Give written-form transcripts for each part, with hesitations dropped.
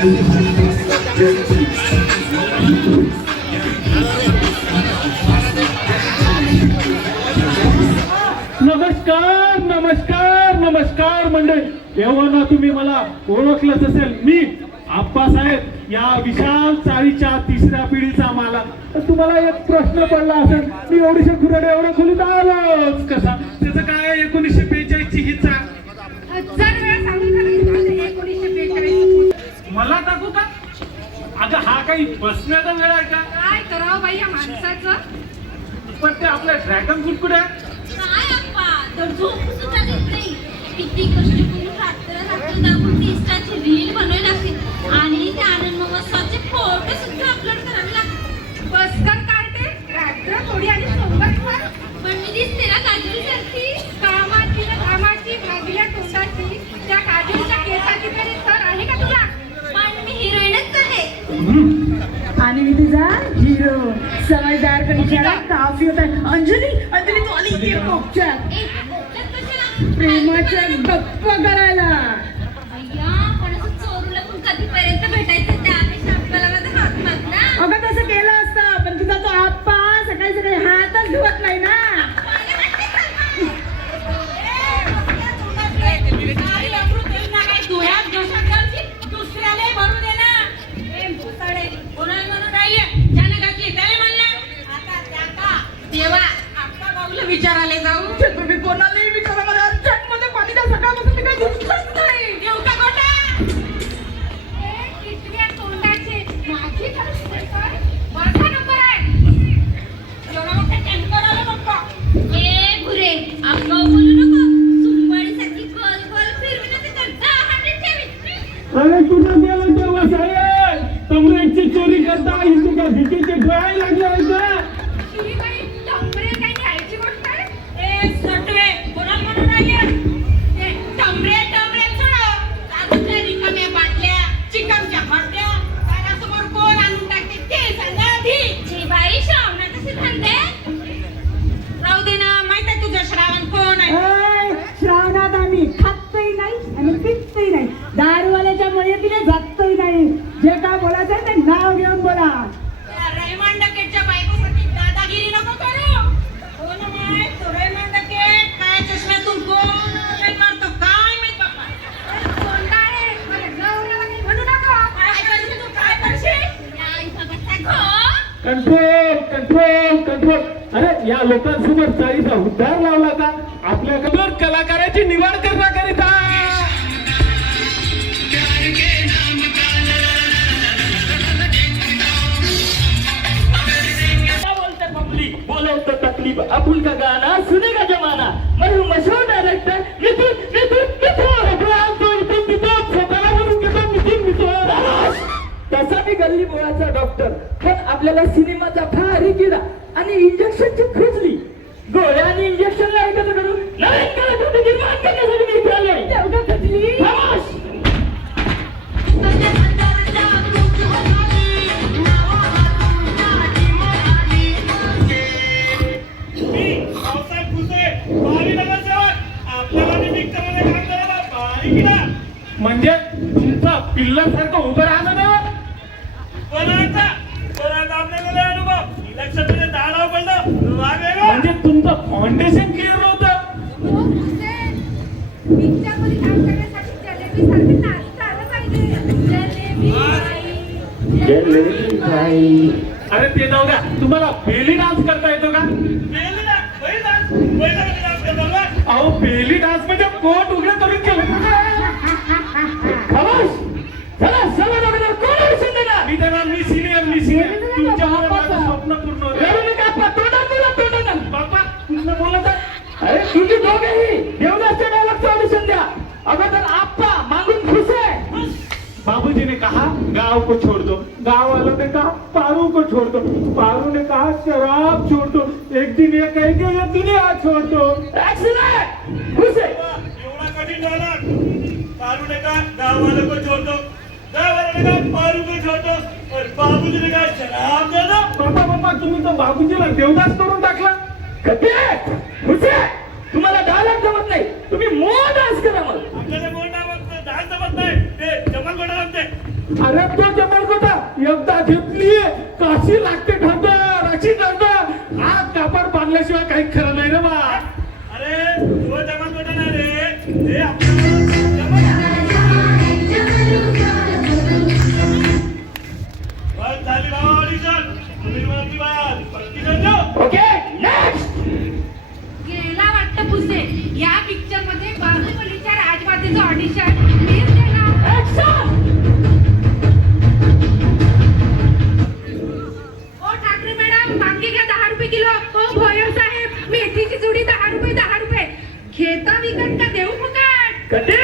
नमस्कार नमस्कार नमस्कार मंडळी. तेव्हा तुम्ही मला ओळखलंच असेल, मी आप्पासाहेब या विशाल चाळीच्या तिसऱ्या पिढीचा मालक. तुम्हाला एक प्रश्न पडला असेल, मी एवढीशे खुराडे एवढं खोलीत आलोच कसा? त्याचं काय 1945 ची हिचा मला टाकू का? अगं हा काही बसण्याचा वेळ आहे का? काय करावं बाई या माणसाचं? पण ते आपलं ड्रॅगन फ्रूट कुठे आहे? काय अप्पा, तर झोप सुद्धा देत नाही. किती कष्ट करून रात्र दाखवून इंस्टाची रील बनवावी लागते आणि त्या आनंद महोत्सवाचे फोटो सुद्धा अपलोड करावे लागतात. बस कर काढते रात्र थोडी आणि सोबत कर. पण मी दिसते ना काजल सारखी. कामाची ना कामाची भागल्या तोंडाची त्या काजलच्या केसाची तरी सर आहे का तुला? पण मी हिरोईनच आहे. आणि मी तुझा हिरो समजदार कशाला काफी होता. अंजली अंजली तू आली इथे मोक्षात प्रेमाच्या गप्पा करायला. अय्या, पण असं चोरूला पण कधीपर्यंत भेटायचं त्यापेक्षा आपल्याला माझा हात माग ना. अगं तसं केलं असतं, पण तुझा तो आप्पा सकाळी सकाळी हातच धुवत नाही ना. विचारायला जाऊ तुम्ही कोणालाही विचारा, मला अर्जंटमध्ये पाणी द्या. सकाळपासून मी काही दिसलंच नाही. येऊ का गोटा? कितव्या तोंडाचे माझी काय माझा नंबर आहे. एवढा मोठा टँकर आला बाप्पा. ए भुरे, अप्पा बोलू नको. सुंबाडीसारखी गोल गोल फिरविलं ते तर 10 ठेवीत. अरे कुठं गेलं तेव्हा साहेब? तमरेची चोरी करता इथे का भीतीचे डोळे लागले आहेत का? ही बाई टंबरे काही न्यायची गोष्ट आहे? ए सटवे कोणाला म्हणून राहिले? ए टंबरे टंबरे सोडो. दारूच्या रिकाम्या बाटल्या, चिकनच्या भरत्या दारासमोर कोण आणून टाकते ते सांगा आधी. जी बाई श्रावणात असे धंदे. राहू दे ना, माहित आहे तुझं श्रावण कोण आहे? ओय, श्रावणात आम्ही खातही नाही आणि पितही नाही. दारूवाल्याच्या मयतीने जातही नाही. जे काय बोलायचं ते नाव घेऊन बोला. त्या रेहमान डकेटच्या बायकोसाठी दादागिरी नको करू. कोण माय तो रेहमान डकेट? काय चष्म्यातून कोण लाईन मारतो काय माहित बाप्पा. तोंडाळे मला नवऱ्याला काही म्हणू नका. काय करशील तू, काय करशील? आई बाबाचा घो. Control control control. अरे या लोकांसमोर चाळीचा उद्धार लावला का? आपल्याकडे कलाकाराची निवड करण्याकरिता बोलवतो तकलीफ अबुल का गाना सुनेगा जमाना. मरू मशहूर डायरेक्टर मिथुन मिथुन मिथुन स्वतःला म्हणून घेतो मिथुन मिथुन. तसा मी गल्ली बोळाचा डॉक्टर, पण आपल्याला सिनेमाचा फारी किडा आणि इंजेक्शनची खुजली. गोळ्या आणि इंजेक्शनला एकत्र करून नवीन कलाकृती निर्माण करण्यासाठी मी इथे आलोय. तेवढं खुजली खामोश. म्हणजे तुमचा पिल्लासारखं उभं राहणं ना. म्हणजे तुमचं फाउंडेशन क्लिअर नव्हतं. पिक्चरमध्ये काम करण्यासाठी जलेबी सारखं नाचता आलं पाहिजे. जलेबी बाई. अरे ते जाऊ द्या, तुम्हाला बेली डान्स करता येतो का? अहो बेली डान्स म्हणजे पोट उघडं करून केलं. खामोश. चला समज अगोदर कोण अडचण देणार? मी देणार. मी सिनियर तुमच्यामुळे माझं स्वप्न पूर्ण होतं. रडू नका आप्पा, तोंडात बोला तोंडात. बाप्पा तुम्ही बोलत आहे. अरे तुम्ही दोघेही देवदासच्या डायलॉगचं ऑडिशन द्या. अगोदर आप्पा मागून खुश है. बाबूजी ने कहा गांव को छोड़ दो, गांव वालों ने कहा पारू को छोड़ दो, पारू ने कहा शराब छोड़ दो, एक दिन ये कहेंगे ये दुनिया छोड़ दो. एक्सीलेंट. खुश है. एवढा कठीण डायलॉग. पारू ने कहा गांव वालों को छोड़ दो, गांव वालों ने कहा पारू को छोड़ दो और बाबूजी ने कहा शराब दे दो. बाबा बाबा तुम्ही तर बाबूजीला देवदास करून टाकला. खुश है. तुम्हाला डायलॉग जमत नाही, तुम्ही मोह डान्स करा. मग आपल्याला कोण डान्स जमत नाही, ते जमल कोणा जमते. अरे तो जमल कोटा एकदा घेतलीये काशी लागते ठरतं राशी ठरतं हा कापड बांधल्याशिवाय काही खरं नाही रे बा. अरे तो जमात होता ना रे ते आपलं बस झाली भावा ऑडिशन तुम्ही म्हणती बात पत्ती जाऊ. Okay next. गेला वाटतं पुसे या पिक्चर मध्ये बाहुबलीच्या राजमातेचं ऑडिशन मीच देणार. ऍक्शन. ओ ठाकरे मॅडम बाकी घ्या 10 रुपये किलो. ओ भोयर साहेब मेथीची जुडी 10 रुपये 10 रुपये. घेता विकत का देऊ फुकट. कटे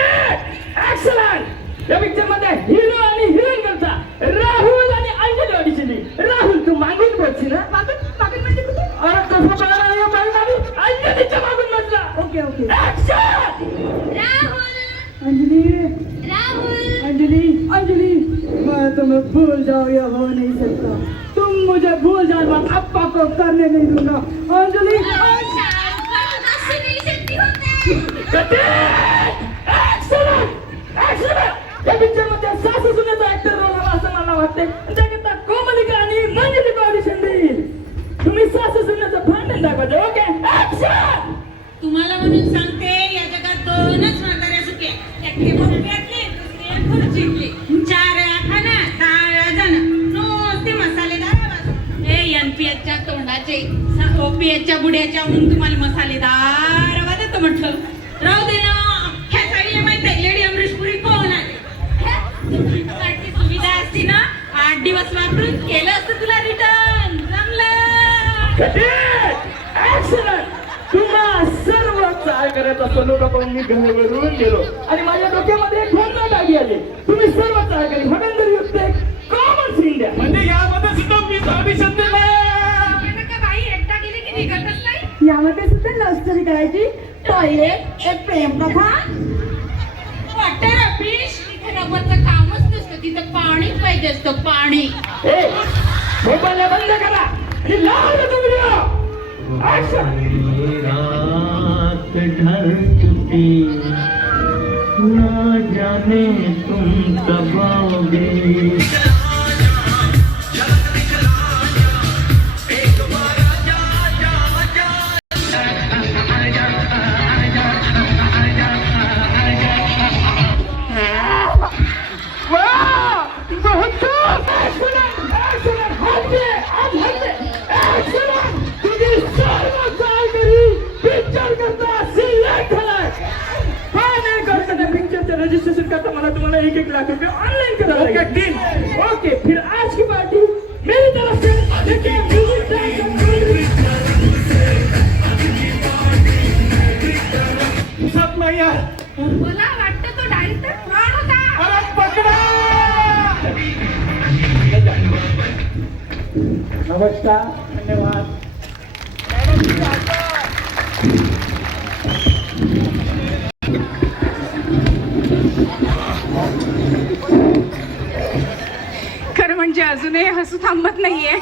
ऍक्सलंट. या पिक्चर मध्ये हिरो आणि हिरोईन करता राहुल आणि अंजली ऑडिशन. राहुल तू मागून बोलशील ना. मागून म्हणजे कुठे. अरे तसं कळलं नाही अंजलीच्या मागून म्हटला. Okay okay action. Rahul Anjali Rahul Anjali Anjali मैं तुम्हें भूल जाऊँ या हो नहीं सकता. तुम मुझे भूल जाना अप्पा को करने नहीं दूंगा. अंजलि अशी नाही शक्ती होते. कटे ऍक्सलंट. ऍक्सलंट. या पिक्चर मध्ये सासू सुनेचा ऍक्टर रोल हवा असं मला वाटते. त्याकरता कोमलिका आणि मंजलिका ऑडिशन देईल. तुम्ही सासू सुनेचं भांडण दाखवायचं. Okay action. तुम्हाला म्हणून सांगते या जगात 2च म्हाताऱ्या सुख्या. एकटे भोपळ्यातले दुसरे खुर्चीतले. 4 खाना 10 जण नुसते मसालेदार आवाज. ए एनपीएसच्या तोंडाचे ओपीएसच्या बुड्याच्या म्हणून तुम्हाला मसालेदार आवाज येतो म्हटलं. राहू दे ना अख्ख्या साईला माहिती आहे लेडी अमरीशपुरी कोण आहे. तुमची सुविधा असती ना 8 दिवस वापरून केलं असतं तुला रिटर्न. जमलं. कटे ऍक्सलंट. तुम्हा सर्व चाळ करायचा सलोखा पाहून मी घरावरून गेलो आणि माझ्या डोक्यामध्ये एक गोंधळ आली आली. तुम्ही सर्व चाळ करी हडंदर युक्त एक कॉमन सीन द्या. म्हणजे यामध्ये सुद्धा मी ऑडिशन दिलं. का बाई एकटा गेली की निघतच नाही. यामध्ये सुद्धा लव्ह स्टोरी करायची. टॉयलेट एक प्रेम कथा. वॉटर अफिश इथे रबरचं कामच नसतं. तिथं पाणीच पाहिजे असतं पाणी. ए मोबाईल बंद करा आणि लावलं तो व्हिडिओ. ऍक्शन. रात ढल चुकी ना जाने तुम कब आओगे. रजिस्ट्रेशन करता मला तुम्हाला 1-1 लाख रुपये ऑनलाइन करा. Okay team. ओके फिर आज की पार्टी मेरी तरफ से देखिए म्यूजिक सब नहीं यार. मला वाटतं तो डायरेक्टर फ्रॉड होता. अरे पकडा. नमस्कार धन्यवाद. खरं म्हणजे अजूनही हसू थांबत नाहीये.